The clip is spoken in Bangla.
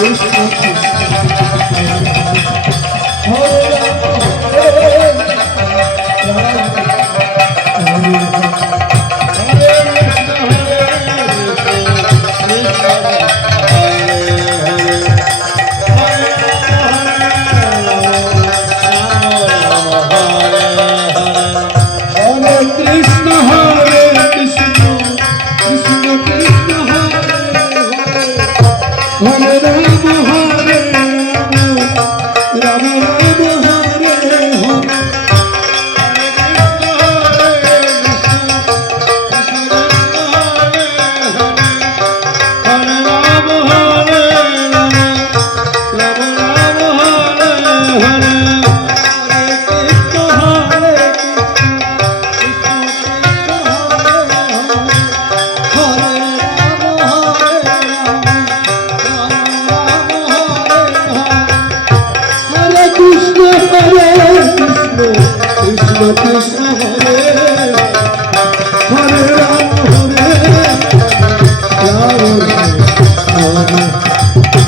Krishna Ram Ram Hare